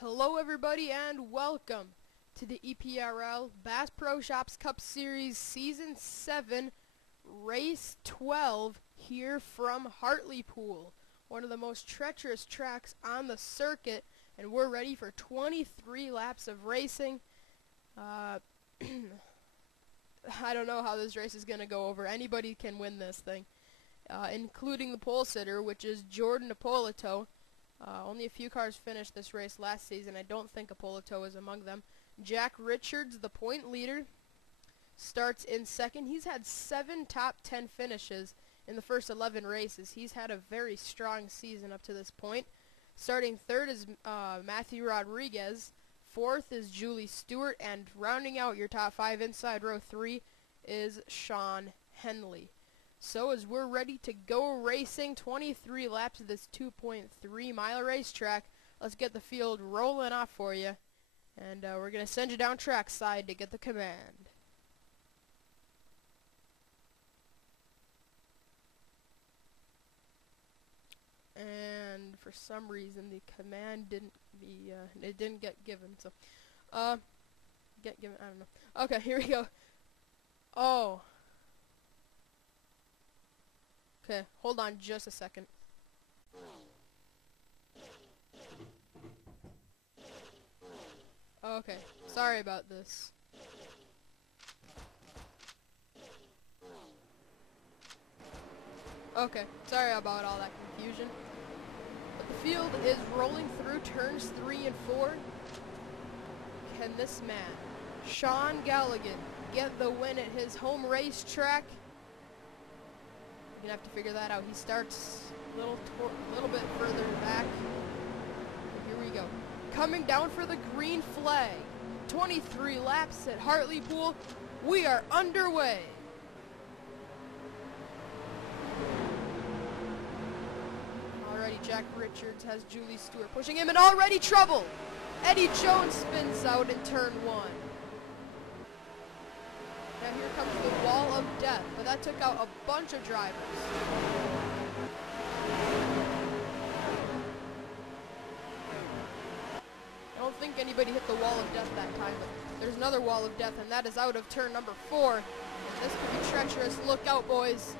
Hello everybody and welcome to the EPRL Bass Pro Shops Cup Series Season 7 Race 12 here from Hartlepool, one of the most treacherous tracks on the circuit, and we're ready for 23 laps of racing. I don't know how this race is going to go over. Anybody can win this thing, including the pole sitter, which is Jordan Ippolito. Only a few cars finished this race last season. I don't think Ippolito is among them. Jack Richards, the point leader, starts in second. He's had 7 top 10 finishes in the first 11 races. He's had a very strong season up to this point. Starting third is Matthew Rodriguez. Fourth is Julie Stewart. And rounding out your top 5 inside row 3 is Sean Henley. So as we're ready to go racing, 23 laps of this 2.3 mile racetrack, let's get the field rolling off for you. And we're going to send you down trackside to get the command. And for some reason the command didn't get given. So, I don't know. Okay, here we go. Oh. Okay, hold on just a second. Okay, sorry about this. Okay, sorry about all that confusion. But the field is rolling through turns 3 and 4. Can this man, Sean Galligan, get the win at his home racetrack? You're gonna have to figure that out. He starts a little bit further back. Here we go. Coming down for the green flag. 23 laps at Hartlepool. We are underway. Already Jack Richards has Julie Stewart pushing him, and already trouble. Eddie Jones spins out in turn 1. Now here comes the wall of death, but that took out a bunch of drivers. I don't think anybody hit the wall of death that time, but there's another wall of death, and that is out of turn number 4. And this could be treacherous. Look out, boys.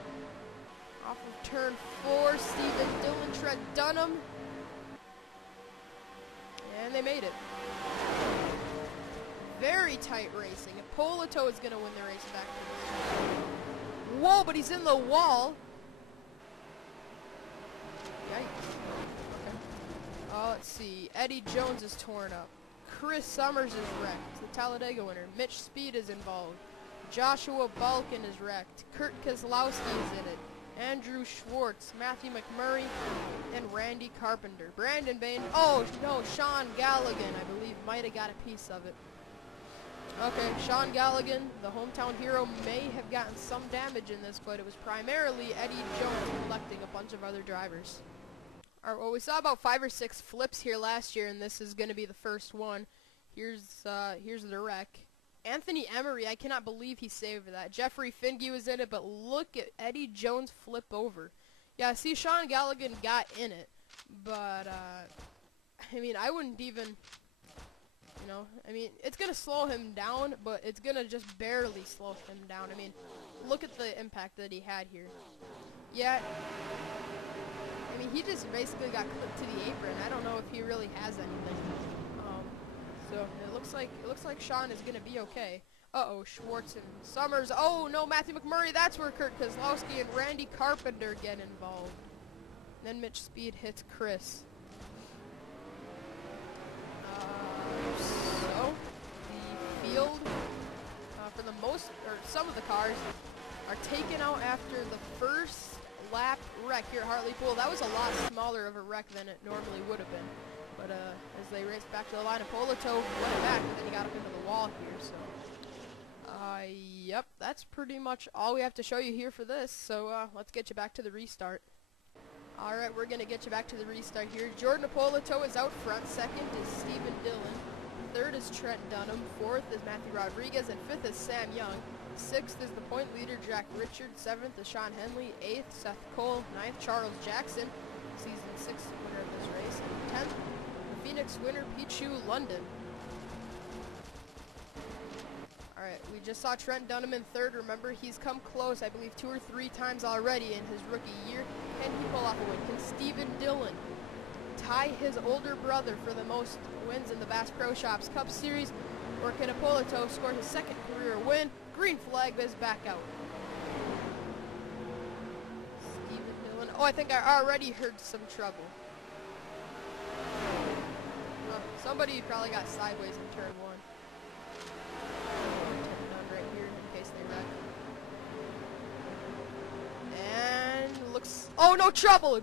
Off of turn 4, Stephen Dillon, Trent Dunham. And they made it. Very tight racing. Ippolito is going to win the race back. Whoa, but he's in the wall. Yikes. Okay. Let's see. Eddie Jones is torn up. Chris Summers is wrecked. The Talladega winner. Mitch Speed is involved. Joshua Balkin is wrecked. Kurt Keselowski is in it. Andrew Schwartz, Matthew McMurray, and Randy Carpenter. Brandon Bain. Oh, no, Sean Galligan, I believe, might have got a piece of it. Okay, Sean Galligan, the hometown hero, may have gotten some damage in this, but it was primarily Eddie Jones collecting a bunch of other drivers. Alright, well, we saw about 5 or 6 flips here last year, and this is going to be the first one. Here's the wreck. Anthony Emery, I cannot believe he saved that. Jeffrey Finge was in it, but look at Eddie Jones flip over. Yeah, see, Sean Galligan got in it, but, I mean, I wouldn't even... You know, I mean, it's going to slow him down, but it's going to just barely slow him down. I mean, look at the impact that he had here. Yeah, I mean, he just basically got clipped to the apron. I don't know if he really has anything. So it looks like Sean is going to be okay. Uh-oh, Schwartz and Summers. Oh, no, Matthew McMurray. That's where Kurt Keselowski and Randy Carpenter get involved. And then Mitch Speed hits Chris. So, the field, for the most, or some of the cars, are taken out after the first lap wreck here at Hartlepool. That was a lot smaller of a wreck than it normally would have been. But as they raced back to the line, Ippolito went back, and then he got up into the wall here. So, yep, that's pretty much all we have to show you here for this. So let's get you back to the restart. Alright, we're going to get you back to the restart here. Jordan Ippolito is out front. Second is Stephen Dillon. Third is Trent Dunham. Fourth is Matthew Rodriguez. And fifth is Sam Young. Sixth is the point leader, Jack Richards. Seventh is Sean Henley. Eighth, Seth Cole. Ninth, Charles Jackson, season 6 winner of this race. And 10th, Phoenix winner, Pichu London. Alright, we just saw Trent Dunham in third. Remember, he's come close, I believe, 2 or 3 times already in his rookie year. Can he pull off a win? Can Steven Dillon tie his older brother for the most wins in the Bass Pro Shops Cup Series? Or can Ippolito score his second career win? Green flag is back out. Steven Dillon. Oh, I think I already heard some trouble. Somebody probably got sideways in turn 1. Right here in case they wreck. And looks. Oh, no trouble!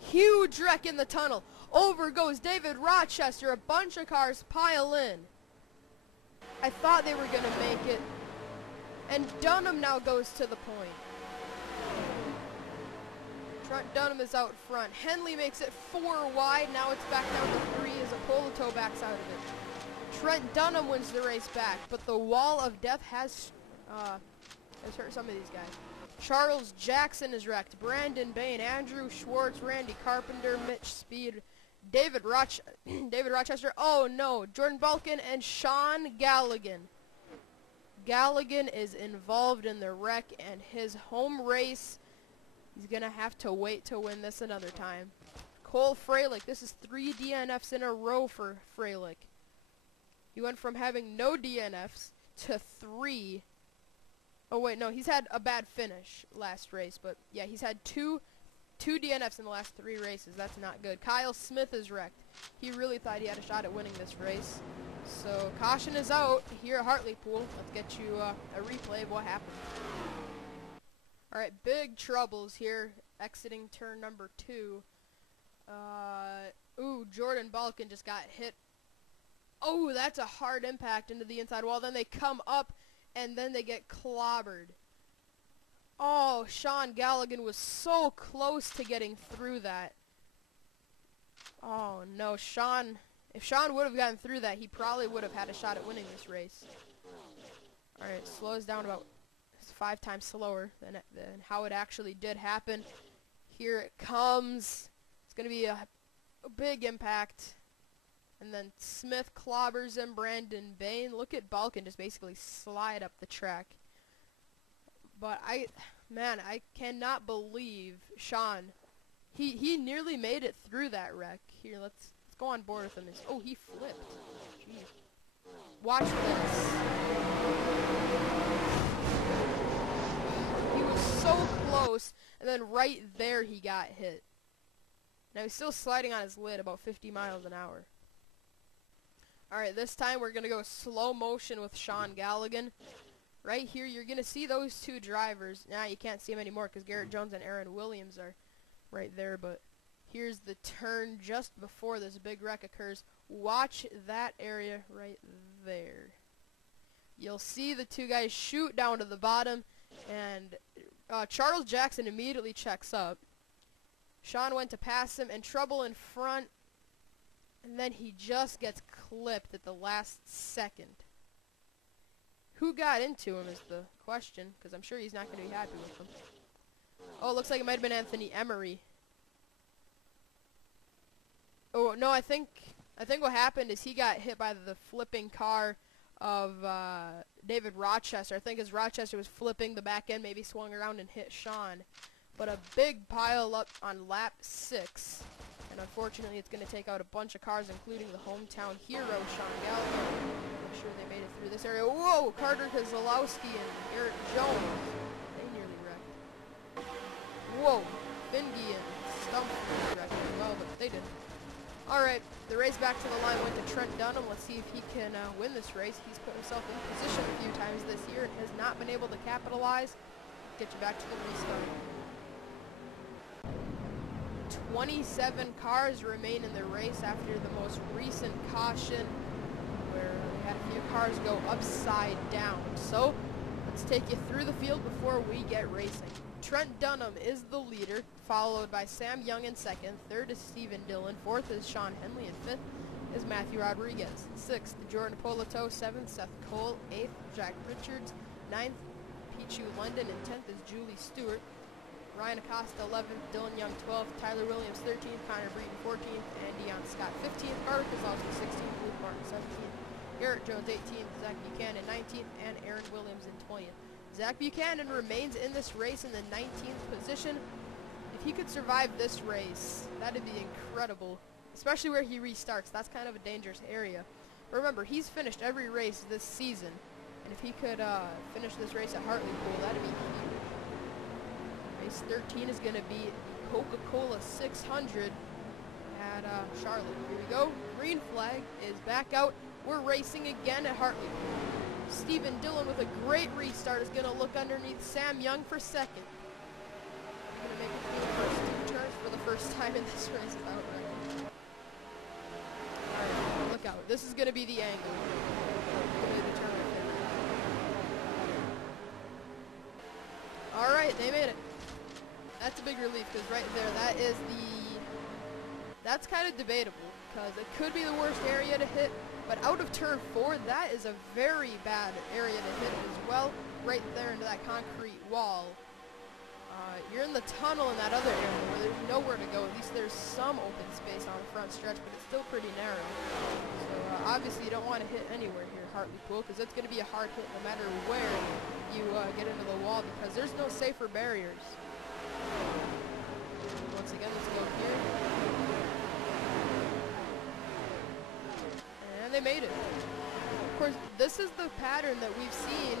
Huge wreck in the tunnel. Over goes David Rochester. A bunch of cars pile in. I thought they were going to make it. And Dunham now goes to the point. Trent Dunham is out front. Henley makes it 4 wide. Now it's back down to 3 as Ippolito backs out of it. Trent Dunham wins the race back, but the wall of death has hurt some of these guys. Charles Jackson is wrecked. Brandon Bain, Andrew Schwartz, Randy Carpenter, Mitch Speed, David Rochester. Oh no, Jordan Balkin and Sean Galligan. Galligan is involved in the wreck, and his home race, he's gonna have to wait to win this another time. Cole Freilich, this is 3 DNFs in a row for Freilich. He went from having no DNFs to 3. Oh wait, no, he's had a bad finish last race, but yeah, he's had two DNFs in the last 3 races. That's not good. Kyle Smith is wrecked. He really thought he had a shot at winning this race. So caution is out here at Hartlepool. Let's get you a replay of what happened. All right, big troubles here exiting turn number 2. Ooh, Jordan Balkin just got hit. Oh, that's a hard impact into the inside wall. Then they come up, and then they get clobbered. Oh, Sean Galligan was so close to getting through that. Oh, no, Sean. If Sean would have gotten through that, he probably would have had a shot at winning this race. All right, slows down about 5 times slower than how it actually did happen. Here it comes. It's going to be a big impact. And then Smith clobbers him, Brandon Bain. Look at Balkin just basically slide up the track. But I cannot believe Sean. He nearly made it through that wreck. Here, let's go on board with him. Oh, he flipped. Jeez. Watch this. He was so close, and then right there he got hit. Now he's still sliding on his lid about 50 miles an hour. Alright, this time we're going to go slow motion with Sean Galligan. Right here, you're going to see those 2 drivers. Now you can't see them anymore because Garrett Jones and Aaron Williams are right there. But here's the turn just before this big wreck occurs. Watch that area right there. You'll see the 2 guys shoot down to the bottom. And Charles Jackson immediately checks up. Sean went to pass him, and trouble in front. And then he just gets clipped at the last second. Who got into him is the question, because I'm sure he's not going to be happy with him. Oh, it looks like it might have been Anthony Emery. Oh, no, I think what happened is he got hit by the flipping car of David Rochester. I think as Rochester was flipping, the back end maybe swung around and hit Sean. But a big pile up on lap 6. And unfortunately, it's going to take out a bunch of cars, including the hometown hero, Sean Gallagher. I'm sure they made it through this area. Whoa! Carter Kozlowski and Garrett Jones. They nearly wrecked. Whoa! Fingy and Stumpf wrecked as well, but they didn't. Alright, the race back to the line went to Trent Dunham. Let's see if he can win this race. He's put himself in position a few times this year and has not been able to capitalize. Get you back to the restart. 27 cars remain in the race after the most recent caution where they had a few cars go upside down. So let's take you through the field before we get racing. Trent Dunham is the leader, followed by Sam Young in second. Third is Steven Dillon. Fourth is Sean Henley. And fifth is Matthew Rodriguez. Sixth, Jordan Ippolito. Seventh, Seth Cole. Eighth, Jack Richards. Ninth, Pichu London. And 10th is Julie Stewart. Ryan Acosta 11th, Dylan Young 12th, Tyler Williams 13th, Connor Breeden 14th, and Deion Scott 15th, Carter Kozlowski 16th, Luke Martin 17th, Garrett Jones 18th, Zach Buchanan 19th, and Aaron Williams in 20th. Zach Buchanan remains in this race in the 19th position. If he could survive this race, that'd be incredible, especially where he restarts. That's kind of a dangerous area. But remember, he's finished every race this season, and if he could finish this race at Hartlepool, that'd be huge. Race 13 is going to be Coca-Cola 600 at Charlotte. Here we go. Green flag is back out. We're racing again at Hartlepool. Stephen Dillon with a great restart is going to look underneath Sam Young for second. Going to make it through the first 2 turns for the first time in this race without wrecking. Alright, look out. This is going to be the angle. Alright, they made it. That's a big relief because right there, that's kind of debatable because it could be the worst area to hit, but out of turn 4, that is a very bad area to hit as well, right there into that concrete wall. You're in the tunnel in that other area where there's nowhere to go. At least there's some open space on the front stretch, but it's still pretty narrow. So obviously you don't want to hit anywhere here at Hartlepool because it's going to be a hard hit no matter where you get into the wall because there's no safer barriers. Once again, let's go here. And they made it. Of course, this is the pattern that we've seen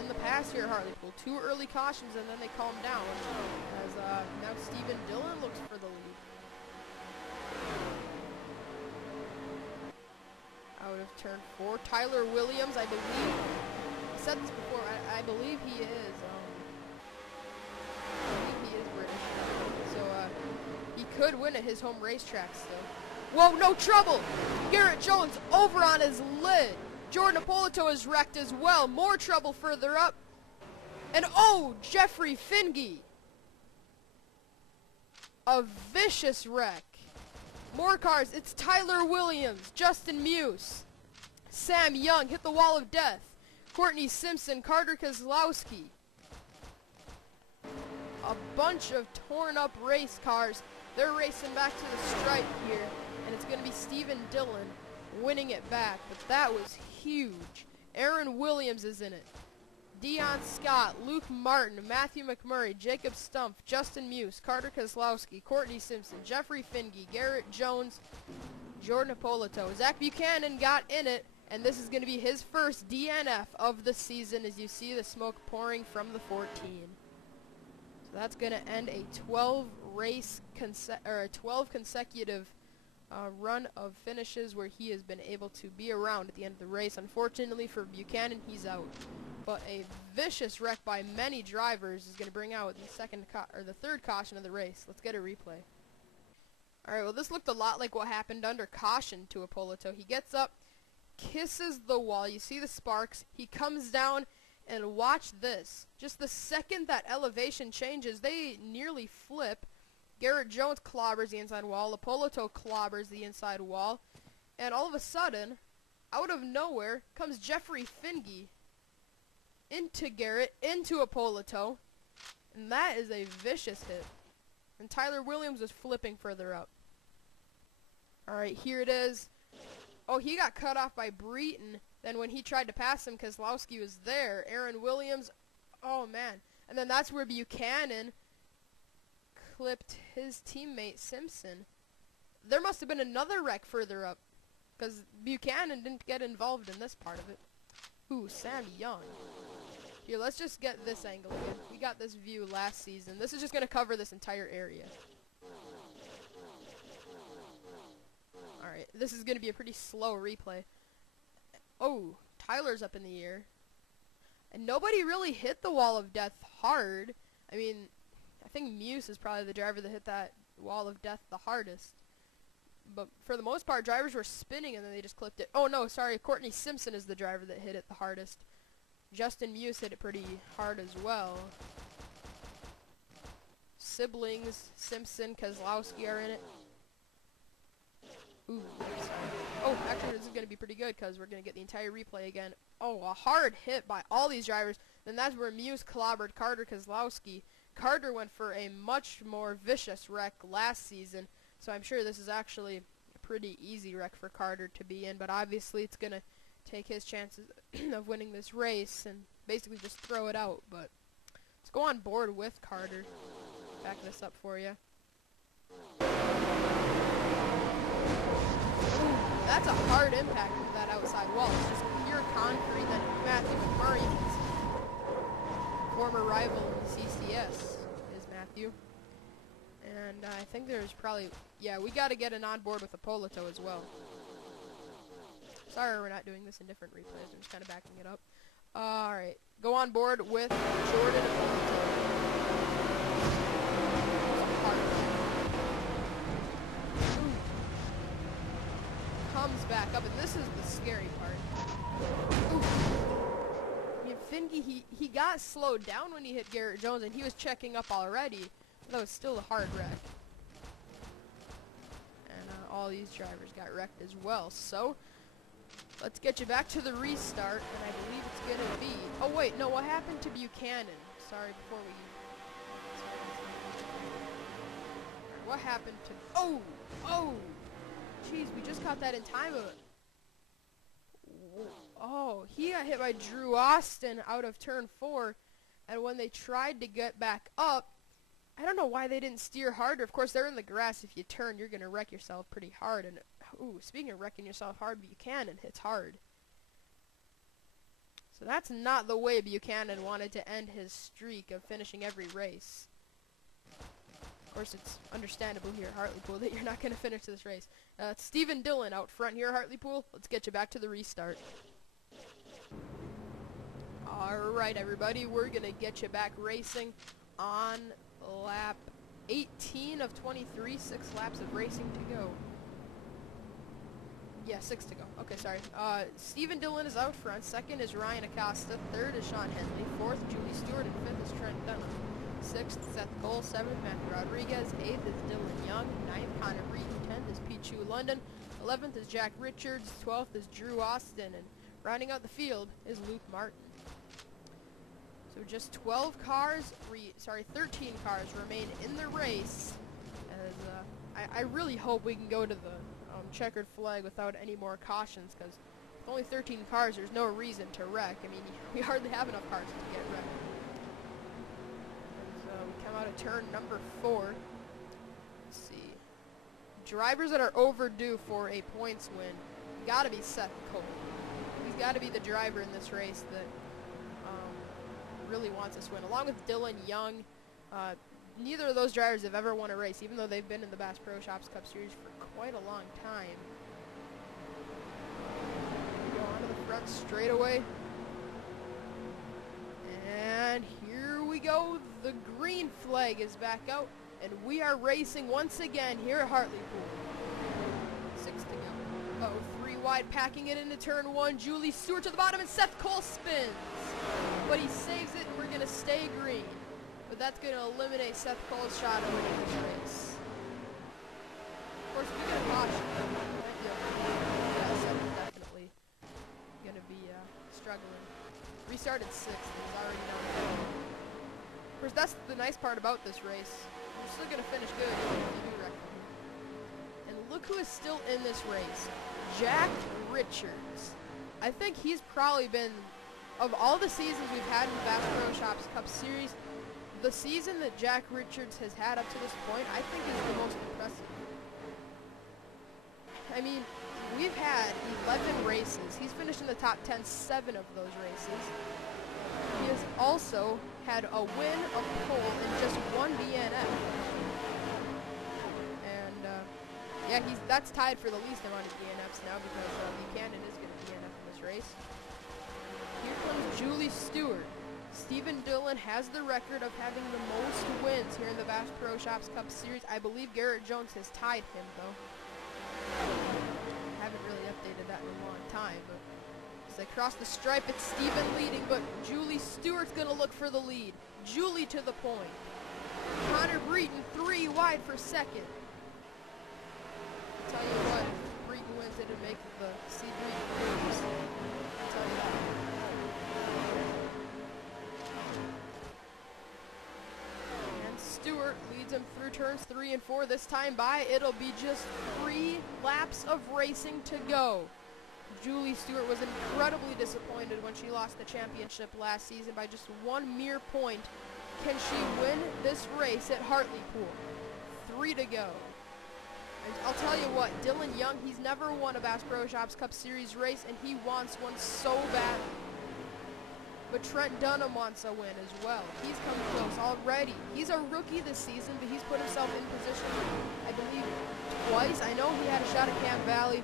in the past here at Hartlepool. 2 early cautions and then they calm down. As now Stephen Dillon looks for the lead. Out of turn 4, Tyler Williams, I believe. I said this before. I believe he is. British. So he could win at his home racetrack still. Whoa, no trouble! Garrett Jones over on his lid. Jordan Ippolito is wrecked as well. More trouble further up. And oh, Jeffrey Finge. A vicious wreck. More cars. It's Tyler Williams, Justin Muse, Sam Young hit the wall of death. Courtney Simpson, Carter Kozlowski. A bunch of torn up race cars. They're racing back to the stripe here. And it's going to be Stephen Dillon winning it back. But that was huge. Aaron Williams is in it. Deion Scott, Luke Martin, Matthew McMurray, Jacob Stumpf, Justin Muse, Carter Kozlowski, Courtney Simpson, Jeffrey Finge, Garrett Jones, Jordan Ippolito. Zach Buchanan got in it, and this is going to be his first DNF of the season as you see the smoke pouring from the 14. So that's going to end a 12 consecutive run of finishes where he has been able to be around at the end of the race. Unfortunately for Buchanan, he's out. But a vicious wreck by many drivers is going to bring out the third caution of the race. Let's get a replay. Alright, well this looked a lot like what happened under caution to Ippolito. He gets up, kisses the wall, you see the sparks, he comes down, and watch this. Just the second that elevation changes, they nearly flip. Garrett Jones clobbers the inside wall, Ippolito clobbers the inside wall, and all of a sudden, out of nowhere, comes Jeffrey Finge into Garrett, into Ippolito, and that is a vicious hit. And Tyler Williams was flipping further up. Alright, here it is. Oh, he got cut off by Breeden. Then when he tried to pass him, Kozlowski was there. Aaron Williams, oh man. And then that's where Buchanan clipped his teammate Simpson. There must have been another wreck further up, because Buchanan didn't get involved in this part of it. Ooh, Sam Young. Here, let's just get this angle again. We got this view last season. This is just going to cover this entire area. Alright, this is going to be a pretty slow replay. Oh, Tyler's up in the air. And nobody really hit the wall of death hard. I mean, I think Muse is probably the driver that hit that wall of death the hardest. But for the most part, drivers were spinning and then they just clipped it. Oh no, sorry, Courtney Simpson is the driver that hit it the hardest. Justin Muse hit it pretty hard as well. Siblings, Simpson, Kozlowski are in it. Ooh, oh, actually this is going to be pretty good because we're going to get the entire replay again. Oh, a hard hit by all these drivers. Then that's where Muse clobbered Carter Kozlowski. Carter went for a much more vicious wreck last season, so I'm sure this is actually a pretty easy wreck for Carter to be in, but obviously it's going to take his chances of winning this race and basically just throw it out. But let's go on board with Carter. Back this up for you. That's a hard impact with that outside wall. It's just pure concrete that Matthew McMurray, his former rival in the CCS, is Matthew. And I think there's probably, yeah, we got to get an on board with Ippolito as well. Sorry we're not doing this in different replays. I'm just kind of backing it up. Alright, go on board with Jordan Ippolito. Comes back up, and this is the scary part. Ooh. I mean, Finke, he got slowed down when he hit Garrett Jones, and he was checking up already. That was still a hard wreck. And all these drivers got wrecked as well. So, let's get you back to the restart, and I believe it's going to be... Oh, wait, no, what happened to Buchanan? Sorry, before we... What happened to... Oh! Oh! Jeez, we just caught that in time of it. Oh, he got hit by Drew Austin out of turn 4, and when they tried to get back up, I don't know why they didn't steer harder. Of course, they're in the grass. If you turn, you're going to wreck yourself pretty hard. And ooh, speaking of wrecking yourself hard, Buchanan hits hard. So that's not the way Buchanan wanted to end his streak of finishing every race. Of course, it's understandable here at Hartlepool that you're not going to finish this race. It's Stephen Dillon out front here at Hartlepool. Let's get you back to the restart. Alright, everybody, we're going to get you back racing on lap 18 of 23. 6 laps of racing to go. Yeah, 6 to go. Okay, sorry. Stephen Dillon is out front. Second is Ryan Acosta. Third is Sean Henley. Fourth, Julie Stewart. And fifth is Trent Dunham. 6th, Seth Cole. 7th, Matthew Rodriguez. 8th is Dylan Young. 9th, Connor Breeden. 10th is Pichu London. 11th is Jack Richards. 12th is Drew Austin. And rounding out the field is Luke Martin. So just 13 cars remain in the race. As I really hope we can go to the checkered flag without any more cautions, because with only 13 cars, there's no reason to wreck. I mean, we hardly have enough cars to get wrecked. So we come out of turn number 4. Let's see. Drivers that are overdue for a points win, gotta be Seth Cole. He's gotta be the driver in this race that really wants this win, along with Dylan Young. Neither of those drivers have ever won a race, even though they've been in the Bass Pro Shops Cup Series for quite a long time. Go onto the front straightaway. And here we go. The green flag is back out, and we are racing once again here at Hartlepool. 6 to go. Uh-oh, 3 wide, packing it into turn 1. Julie Stewart to the bottom, and Seth Cole spins. But he saves it, and we're going to stay green. But that's going to eliminate Seth Cole's shot at winning this race. Of course, we get a caution. Yeah, Seth is definitely going to be struggling. Restarted 6th. He's already down there. Of course, that's the nice part about this race. We're still going to finish good. And look who is still in this race. Jack Richards. I think he's probably been, of all the seasons we've had in the Bass Pro Shops Cup Series, the season that Jack Richards has had up to this point, I think is the most impressive. I mean, we've had 11 races. He's finished in the top 10 7 of those races. He has also had a win, a pole, and just 1 DNF. And, yeah, that's tied for the least amount of DNFs now, because Buchanan is going to DNF in this race. Here comes Julie Stewart. Stephen Dillon has the record of having the most wins here in the Bass Pro Shops Cup Series. I believe Garrett Jones has tied him, though. I haven't really updated that in a long time, but as they cross the stripe, it's Stephen leading, but Julie Stewart's going to look for the lead. Julie to the point. Connor Breeden 3 wide for second. I'll tell you what, if Breeden wins, it'll make the C3 Cruise. I'll tell you that. Stewart leads him through turns 3 and 4. This time by, it'll be just 3 laps of racing to go. Julie Stewart was incredibly disappointed when she lost the championship last season by just 1 mere point. Can she win this race at Hartlepool? 3 to go. And I'll tell you what, Dylan Young, he's never won a Bass Pro Shops Cup Series race, and he wants one so bad. But Trent Dunham wants a win as well. He's come close already. He's a rookie this season, but he's put himself in position, I believe, twice. I know he had a shot at Camp Valley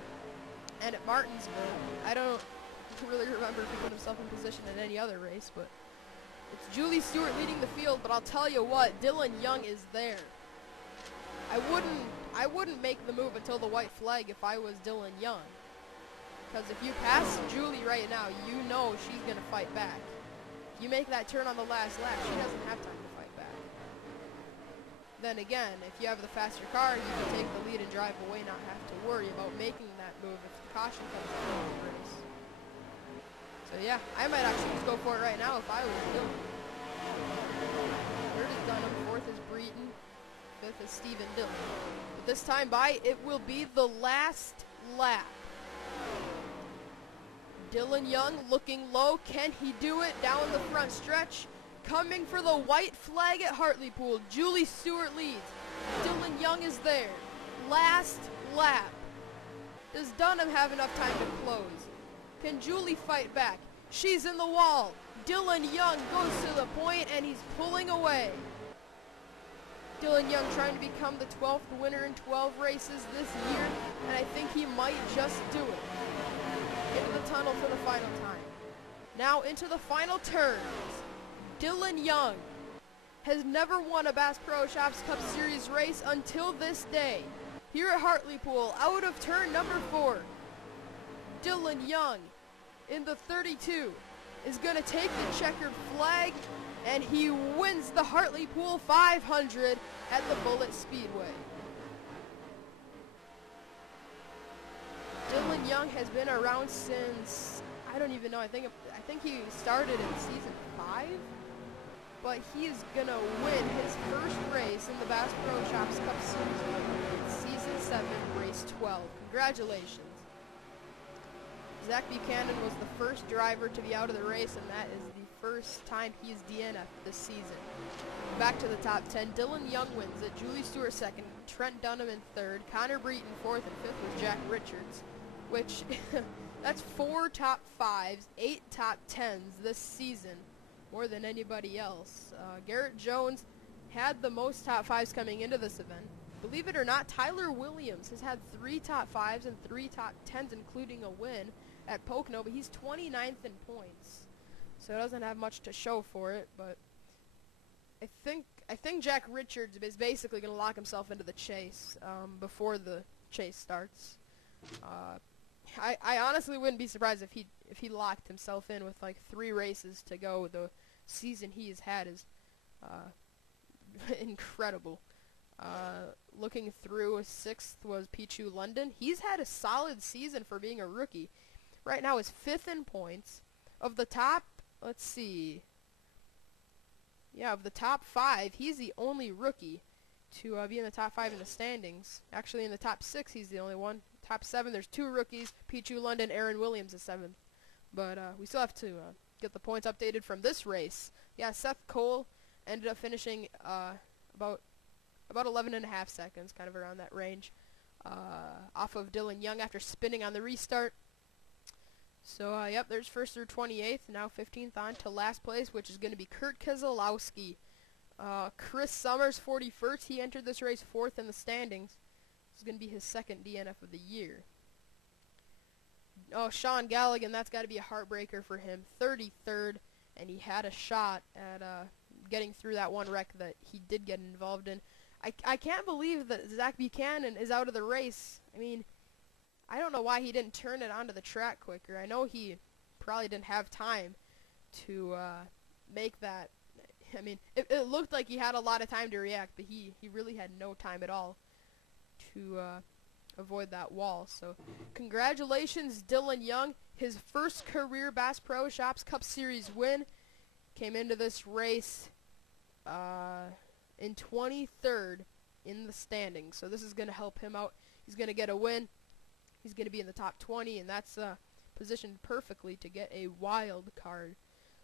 and at Martinsville. I don't really remember if he put himself in position in any other race, but it's Julie Stewart leading the field. But I'll tell you what, Dylan Young is there. I wouldn't make the move until the white flag if I was Dylan Young. Because if you pass Julie right now, you know she's going to fight back. If you make that turn on the last lap, she doesn't have time to fight back. Then again, if you have the faster car, you can take the lead and drive away, not have to worry about making that move if the caution comes out of the race. So yeah, I might actually just go for it right now if I was Dylan. Third is Dunham, fourth is Breton, fifth is Stephen Dillon. But this time by, it will be the last lap. Dylan Young looking low. Can he do it down the front stretch? Coming for the white flag at Hartlepool. Julie Stewart leads. Dylan Young is there. Last lap. Does Dunham have enough time to close? Can Julie fight back? She's in the wall. Dylan Young goes to the point and he's pulling away. Dylan Young trying to become the 12th winner in 12 races this year, and I think he might just do it. Into the tunnel for the final time. Now into the final turns. Dylan Young has never won a Bass Pro Shops Cup Series race until this day. Here at Hartlepool, out of turn number 4, Dylan Young in the 32 is going to take the checkered flag, and he wins the Hartlepool 500 at the Bullitt Speedway. Dylan Young has been around since, I don't even know, I think he started in season 5, but he is going to win his first race in the Bass Pro Shops Cup Series, season 7, race 12. Congratulations. Zach Buchanan was the first driver to be out of the race, and that is the first time he is DNF'd this season. Back to the top 10, Dylan Young wins it, Julie Stewart second, Trent Dunham in third, Connor Breton fourth, and fifth was Jack Richards. Which, that's 4 top 5s, 8 top 10s this season, more than anybody else. Garrett Jones had the most top 5s coming into this event. Believe it or not, Tyler Williams has had 3 top 5s and 3 top 10s, including a win at Pocono, but he's 29th in points, so it doesn't have much to show for it. But I think Jack Richards is basically going to lock himself into the chase before the chase starts. I honestly wouldn't be surprised if he locked himself in with like 3 races to go. The season he has had is incredible. Looking through, 6th was Pichu London. He's had a solid season for being a rookie. Right now is 5th in points. Of the top, let's see. Yeah, of the top 5, he's the only rookie to be in the top 5 in the standings. Actually, in the top 6, he's the only one. Top 7, there's 2 rookies, Pichu London, Aaron Williams is 7th. But we still have to get the points updated from this race. Yeah, Seth Cole ended up finishing about 11.5 seconds, kind of around that range, off of Dylan Young after spinning on the restart. So, yep, there's first through 28th, now 15th on to last place, which is going to be Kurt Keselowski. Chris Summers, 41st, he entered this race 4th in the standings. This is going to be his 2nd DNF of the year. Oh, Sean Galligan, that's got to be a heartbreaker for him. 33rd, and he had a shot at getting through that one wreck that he did get involved in. I can't believe that Zach Buchanan is out of the race. I mean, I don't know why he didn't turn it onto the track quicker. I know he probably didn't have time to make that. I mean, it looked like he had a lot of time to react, but he really had no time at all to avoid that wall. So, congratulations, Dylan Young. His first career Bass Pro Shops Cup Series win. Came into this race and 23rd in the standings. So this is going to help him out. He's going to get a win. He's going to be in the top 20, and that's positioned perfectly to get a wild card.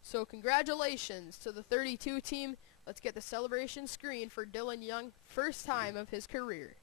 So congratulations to the 32 team. Let's get the celebration screen for Dylan Young, first time of his career.